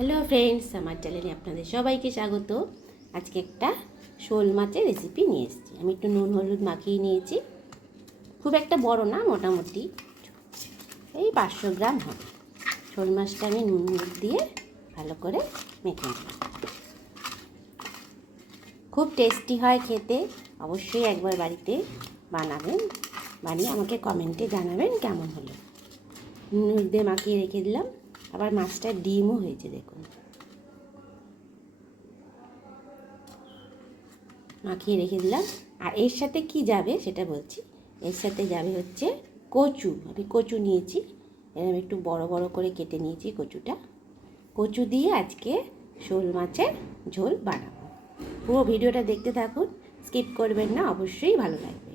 Hello friends, আমার চ্যানেলে আপনাদের সবাইকে স্বাগত। আজকে একটা শোল মাছের রেসিপি নিয়ে এসেছি। আমি একটু নুন হলুদ মাখিয়ে নিয়েছি। খুব একটা বড় না, মোটামুটি এই 500 গ্রাম হবে। শোল মাছটা আমি নুন হলুদ দিয়ে ভালো করে মেখে নেব। খুব টেস্টি হয় খেতে, অবশ্যই একবার বাড়িতে বানাবেন। বানিয়ে আমাকে কমেন্টে জানাবেন কেমন হলো। নুন হলুদ দিয়ে মাখিয়ে রেখে দিলাম। আবার মাছটা ডিমও হয়েছে, দেখুন। মাখিয়ে রেখে দিলাম। আর এর সাথে কি যাবে সেটা বলছি। এর সাথে যাবে হচ্ছে কচু। আমি কচু নিয়েছি, এরকম একটু বড় বড় করে কেটে নিয়েছি কচুটা। কচু দিয়ে আজকে শোল মাছের ঝোল বানাবো। পুরো ভিডিওটা দেখতে থাকুন, স্কিপ করবেন না, অবশ্যই ভালো লাগবে।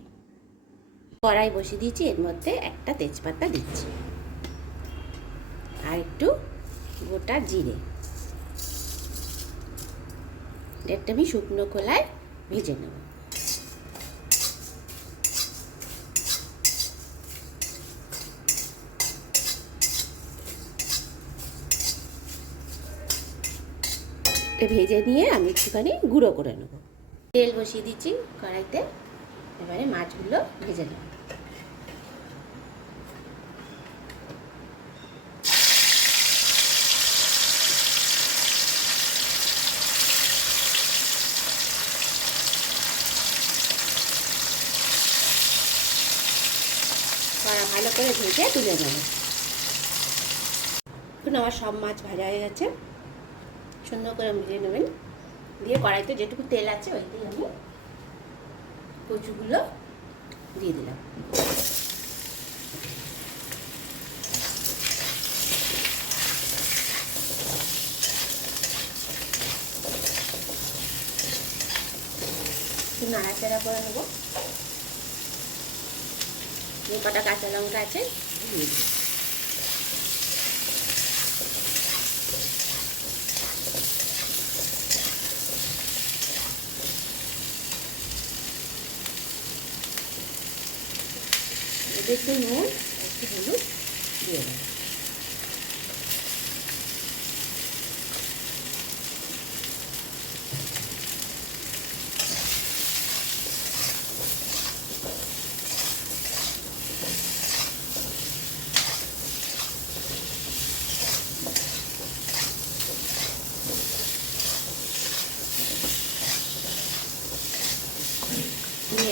কড়াই বসিয়ে দিয়েছি, এর মধ্যে একটা তেজপাতা দিচ্ছি আর একটু গোটা জিরে। এটা আমি শুকনো খোলায় ভেজে নেব। ভেজে নিয়ে আমি একটুখানি গুঁড়ো করে নেব। তেল বসিয়ে দিচ্ছি কড়াইতে, এবারে মাছগুলো ভেজে নেব। ভালো করে ভেজে তুলে নেব। এখন আমার সব মাছ ভাজা হয়ে গেছে, সুন্দর করে ভেজে নেবেন। দিয়ে কড়াইতে যেটুকু তেল আছে ওইতেই আমি কচুগুলো দিয়ে দিলাম। একটু নাড়াচাড়া করে নেব। কটা কাঁচা লঙ্কা আছে দিয়ে দিই। একটু নুন, একটু হলুদ দিয়ে দেবো।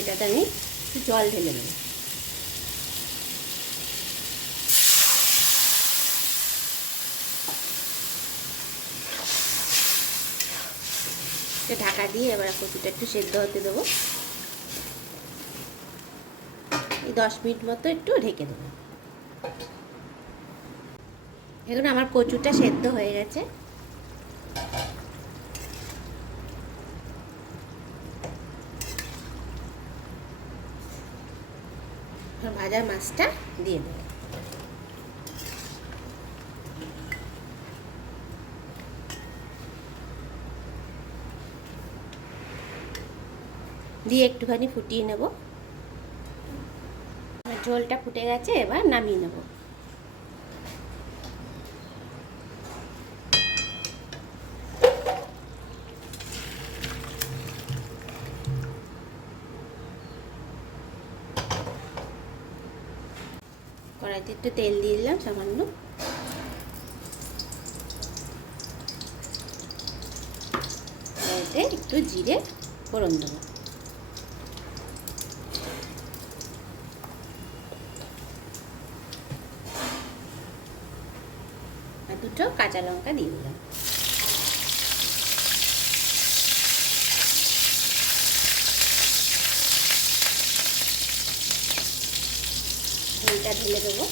এটাতে আমি একটু জল ঢেলে নেব। ঢাকা দিয়ে এবার কচুটা একটু সেদ্ধ হতে দেবো। এই 10 মিনিট মতো একটু ঢেকে দেবো। এখন আমার কচুটা সেদ্ধ হয়ে গেছে। ভাজা মাছটা দিয়ে দেবো। দিয়ে একটুখানি ফুটিয়ে নেব। ঝোলটা ফুটে গেছে, এবার নামিয়ে নেব। কড়াইতে একটু তেল দিয়ে দিলাম সামান্য। কড়াইতে একটু জিরে ফোড়ন দেবো। আর দুটো কাঁচা লঙ্কা দিয়ে দিলাম। ঝোলটা ঢেলে দেবো।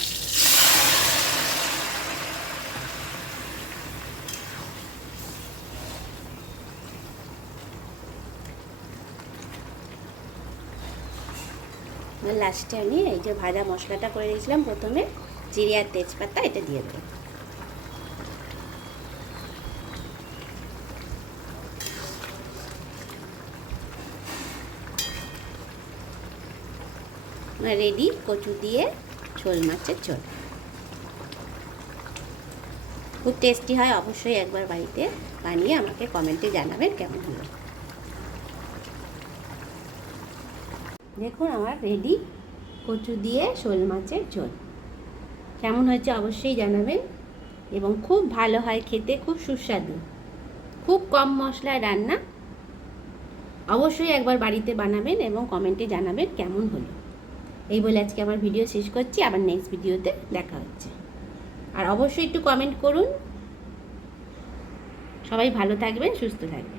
লাস্টে আমি এই যে ভাজা মশলাটা করে রেখেছিলাম, প্রথমে জিরে আর তেজপাতা, এটা দিয়ে দেবো। রেডি কচু দিয়ে শোল মাছের ঝোল। খুব টেস্টি হয়, অবশ্যই একবার বাড়িতে বানিয়ে আমাকে কমেন্টে জানাবেন কেমন হলো। দেখুন আমার রেডি কচু দিয়ে শোল মাছের ঝোল। কেমন হয়েছে অবশ্যই জানাবেন, এবং খুব ভালো হয় খেতে, খুব সুস্বাদু, খুব কম মশলায় রান্না। অবশ্যই একবার বাড়িতে বানাবেন এবং কমেন্টে জানাবেন কেমন হলো। এই বলে আজকে আমার ভিডিও শেষ করছি, আবার নেক্সট ভিডিওতে দেখা হচ্ছে। আর অবশ্যই একটু কমেন্ট করুন। সবাই ভালো থাকবেন, সুস্থ থাকবেন।